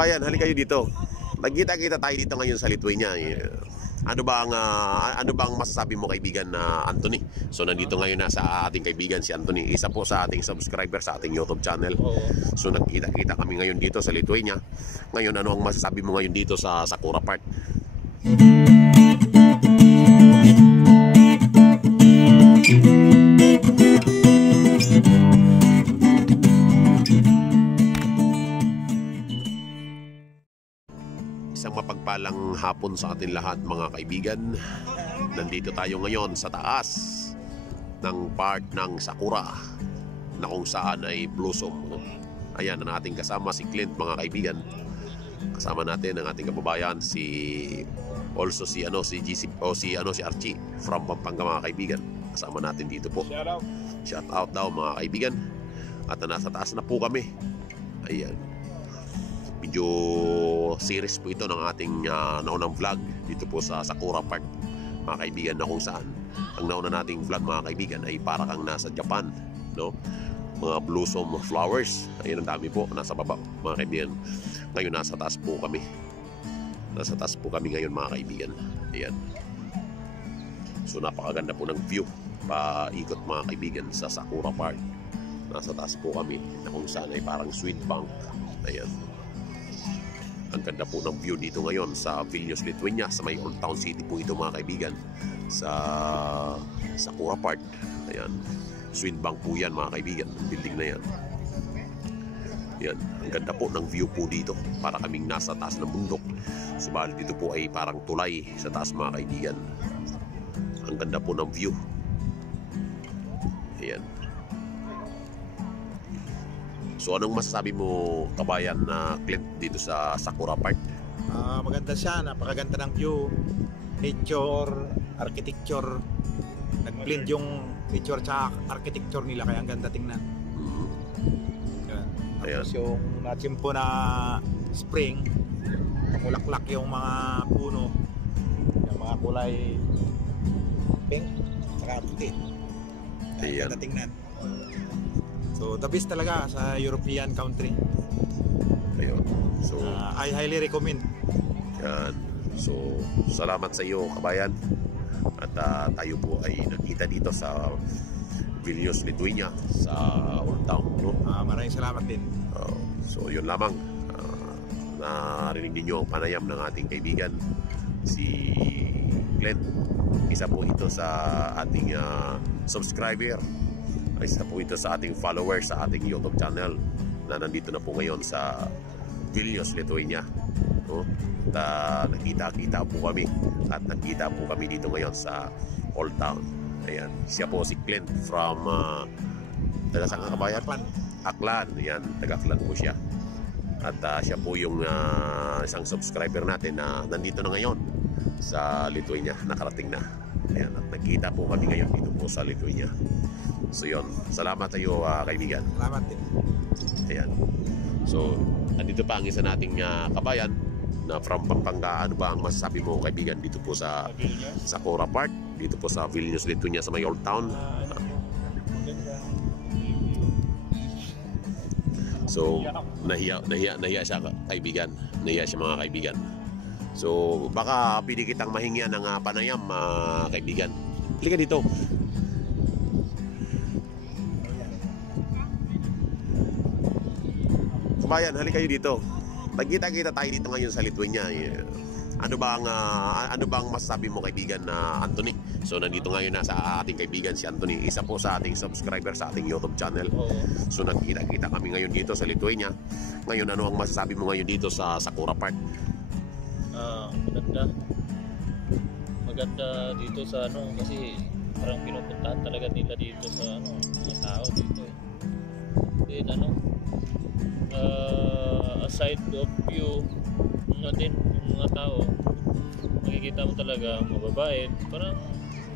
Kabayan, halika kayo dito. Nagkita-kita tayo dito ngayon sa Lithuania. Ano bang masasabi mo, kaibigan na Anthony? So nandito ngayon na sa ating kaibigan si Anthony, isa po sa ating subscriber sa ating YouTube channel. So nagkita-kita kami ngayon dito sa Lithuania. Ngayon, ano ang masasabi mo ngayon dito sa Sakura Park? Isang mapagpalang hapon sa atin lahat, mga kaibigan. Nandito tayo ngayon sa taas ng part ng Sakura na kung saan ay blossom. Ayan ang ating kasama, si Clint, mga kaibigan. Kasama natin ang ating kababayan si Archie from Pampanga, mga kaibigan. Kasama natin dito po. Shout out daw, mga kaibigan. At nasa taas na po kami. Ayan. Video series po ito ng ating naunang vlog dito po sa Sakura Park, mga kaibigan, na kung saan ang nauna nating vlog, mga kaibigan, ay para kang nasa Japan, no? Mga blossom flowers, ayun, ang dami po nasa baba, mga kaibigan. Ngayon nasa taas po kami. Nasa taas po kami ngayon, mga kaibigan. Ayan. So napakaganda po ng view paikot, mga kaibigan, sa Sakura Park. Nasa taas po kami na kung saan ay parang sweet bank. Ayan. Ang ganda po ng view dito ngayon sa Vilnius, Lithuania. Sa may Old Town City po ito, mga kaibigan, sa Sakura Park. Ayan. Swinbank po yan, mga kaibigan. Ang building na yan. Ayan. Ang ganda po ng view po dito. Para kaming nasa taas ng bundok. Subalit dito po ay parang tulay sa taas, mga kaibigan. Ang ganda po ng view. Ayan. So anong masasabi mo, kabayan, na Clint, dito sa Sakura Park? Maganda siya, napakaganda ng view, nature, architecture. Nag-blend yung nature at architecture nila, kaya ang ganda tingnan. Yan. Tapos yung natsimpo na spring, namulaklak yung mga puno, yung mga kulay pink, saka puti. Ang ganda tingnan. So the best talaga sa European country. Ayun. So I highly recommend. Yan. So salamat sa iyo, kabayan. At tayo po ay nakita dito sa Vilnius, Lithuania, sa Old Town, no? Maraming salamat din. So yun lamang. Narinig niyo ang panayam ng ating kaibigan si Glenn. Isa po ito sa ating subscriber. Isa po ito sa ating followers sa ating YouTube channel na nandito na po ngayon sa Vilnius, Lithuania, no? At nakita po kami at nakita po kami dito ngayon sa Old Town. Ayan, siya po si Clint from taga saan ka, kabayan? Aklan. Ayan, taga Aklan po siya. At siya po yung isang subscriber natin na nandito na ngayon sa Lithuania, nakarating na. Ayan, at nakita po kami ngayon dito po sa Lithuania. So yun, salamat sa iyo, kaibigan. Salamat din. Ayan. So, andito pa ang isa nating kabayan na from Pampanga. Ano ba ang masasabi mo, kaibigan, dito po sa Sakura Park, dito po sa Vilnius, Lithuania, sa may Old Town? So, nahiya siya, kaibigan. Nahiya siya, mga kaibigan. So, baka pili kitang mahingian ng panayam, kaibigan. Halika dito. Kabayan, halika kayo dito. Nagkita-kita tayo dito ngayon sa Lithuania. Ano bang masasabi mo, kaibigan na Anthony? So nandito ngayon na sa ating kaibigan si Anthony, isa po sa ating subscriber sa ating YouTube channel. So nagkita-kita kami ngayon dito sa Lithuania. Ngayon, ano ang masasabi mo ngayon dito sa Sakura Park? Maganda dito sa kasi parang pinupuntahan talaga nila dito sa mga tao dito. Then aside of view natin, yung mga tao, makikita mo talaga mababait, parang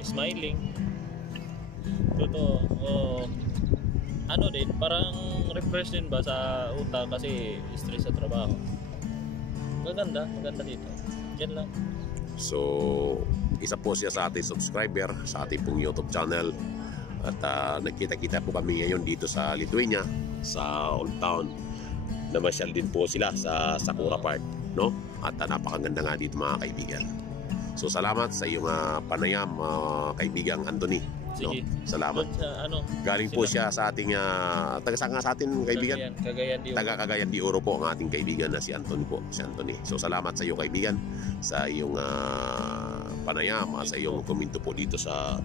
smiling. Totoo. Din, parang refresh din ba sa utak kasi stress sa trabaho. Maganda dito. Yan lang. So, isa po siya sa ating subscriber sa ating pong YouTube channel. At nagkita-kita po kami ngayon dito sa Lithuania, sa Old Town. namasyal din po sila sa Sakura Park, no? At napakaganda nga dito mga kaibigan. So salamat sa iyong panayam, kaibigang Anthony. Sige. No? Salamat. Galing po siya sa ating taga saan nga sa atin kaibigan? Cagayan de Oro. Taga Cagayan de Oro po ang ating kaibigan na si Anthony po, si Anthony. So salamat sa iyo kaibigan sa iyong panayam, sa iyong komento po dito sa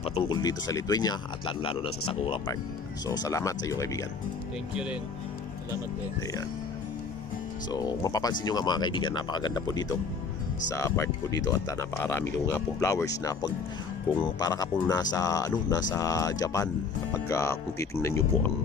patungkol dito sa Lithuania at lalo na sa Sakura Park. So salamat sa iyo kaibigan. Thank you rin. Salamat din. Ayan. So mapapansin nyo nga mga kaibigan, napakaganda po dito sa part po dito at napakarami ko nga pong flowers na kung para ka pong nasa Japan kapag kung titingnan nyo po ang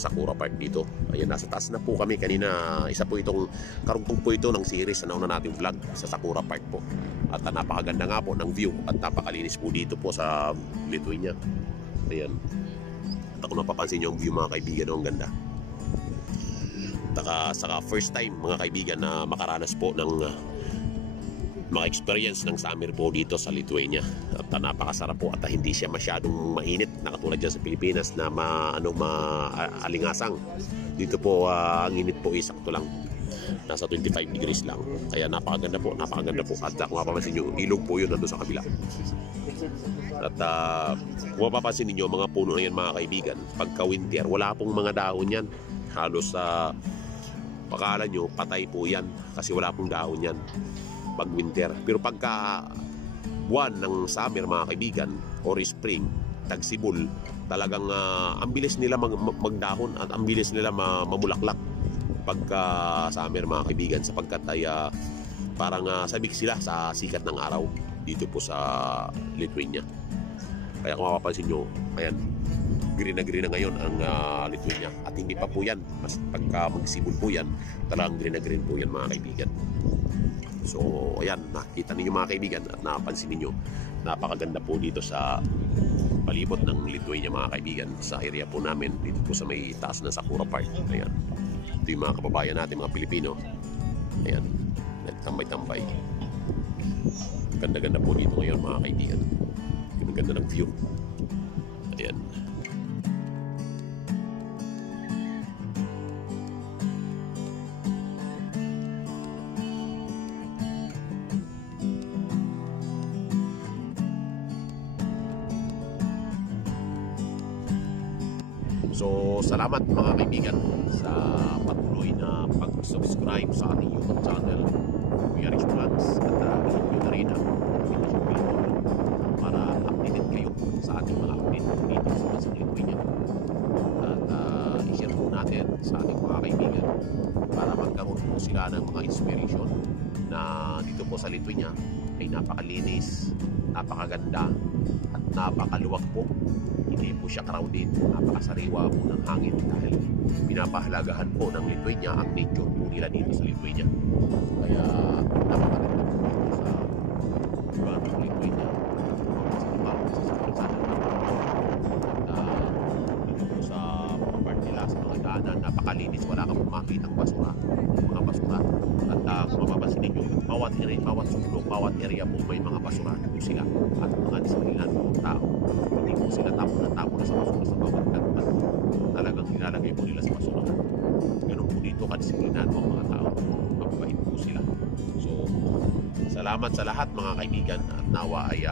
Sakura Park dito. Ayan, nasa taas na po kami kanina. Isa po itong karugtong po ito ng series na nauna nating vlog sa Sakura Park po. At napakaganda nga po ng view at napakalinis po dito po sa Lithuania. Ayan. At kung napapansin nyo ang view mga kaibigan, ang ganda. Saka first time mga kaibigan na makaranas po ng maka-experience ng summer po dito sa Lithuania. At napakasarap po at hindi siya masyadong mainit na katulad dyan sa Pilipinas na maalingasang. Dito po ang init po isakto lang, nasa 25 degrees lang. Kaya napakaganda po. At kung mapapansin nyo, ilog po yun nandun sa kabila. At kung mapapansin ninyo, mga puno na yan mga kaibigan, pagka winter wala pong mga dahon yan. Halos pakala nyo patay po yan kasi wala pong dahon yan pag winter. Pero pagka buwan ng summer mga kaibigan or spring, tagsibol, talagang ang bilis nila magdahon at ang bilis nila mamulaklak pagka summer mga kaibigan, sapagkat ay parang sabik sila sa sikat ng araw dito po sa Lithuania. Kaya kung mapapansin nyo, ayan, green na ngayon ang Lithuania. At hindi pa po yan, mas pagka magsibol po yan, talagang green po yan mga kaibigan. So ayan, nakita ninyo mga kaibigan at napansin ninyo, napakaganda po dito sa palibot ng Lithuania mga kaibigan, sa area po namin dito po sa may taas ng Sakura Park. Ayan, ito yung mga kababayan natin mga Pilipino. Ayan, nagtambay-tambay. Ganda-ganda po dito ngayon mga kaibigan. Ganda ng view. Ayan. So, salamat mga kaibigan sa patuloy na pag-subscribe sa ating YouTube channel, Kuya Rich Vlogs, at click nyo na rin ang notification bell para updated kayo sa ating mga update dito sa Bansang Lithuania. At i-share po natin sa ating mga kaibigan para magkaroon po sila ng mga inspiration na dito po sa Lithuania ay napakalinis, napakaganda at napakaluwag po. Hindi po siya crowded, napakasariwa po ng hangin dahil pinapahalagahan po ng Lithuania ang nature po nila dito sa Lithuania. Kaya napakaganda po dito sa lugar ng Lithuania. Dito po sa mga part nila, sa mga daanan, napakalinis, wala kang makitang basura, mga basura. At kung mapapansin ninyo, bawat sulok, bawat area po may mga basura po sila at mga disiplinan po tao. Hindi po sila tapo na sa basura sa bawat kanta. Talagang nilalagay po nila sa basura. Ganun po dito kadisiplinan po ang mga tao. Mababait po sila. So, salamat sa lahat mga kaibigan at nawa ay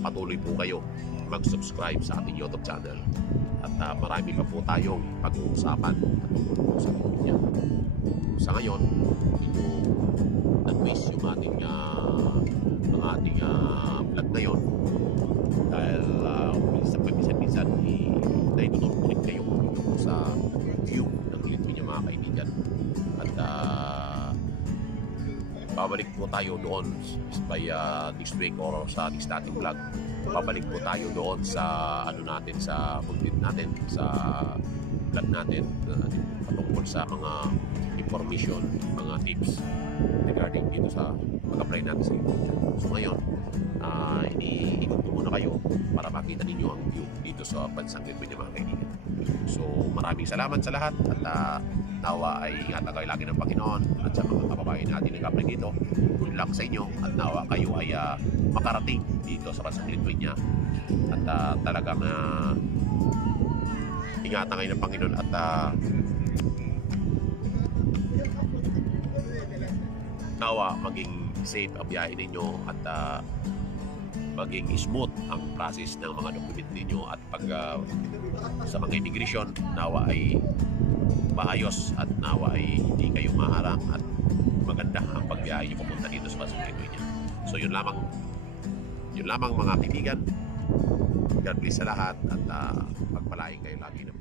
patuloy po kayo mag-subscribe sa ating YouTube channel. At marami pa po tayong pag-uusapan patungkol po sa Lithuania. Sa ngayon, medyo nag-waste yung ating vlog ngayon dahil minsan naituturo ko rin kayo dito po sa view ng Lithuania mga kaibigan. At babalik po tayo doon by next week or sa next nating vlog. Babalik po tayo doon sa natin, sa content natin, sa vlog natin patungkol sa mga information, mga tips regarding dito sa pag-apply natin sa Lithuania. So ngayon, iniikot ko muna kayo para makita ninyo ang view dito sa Bansang Lithuania mga kaibigan. So maraming salamat sa lahat at nawa ay ingatan kayo lagi ng Panginoon at sa mga kababayan natin nag-apply dito. Good luck sa inyo at nawa kayo ay makarating dito sa Bansang Lithuania at talagang ingatan kayo ng Panginoon at nawa maging safe ang biyahe ninyo at maging smooth ang process ng mga document ninyo at pag sa mga immigration nawa ay maayos at nawa ay hindi kayo maharang at maganda ang pagbiyahe nyo pupunta dito sa Pasig niya. So yun lamang mga kaibigan. God bless sa lahat at pagpalain kayo lagi ng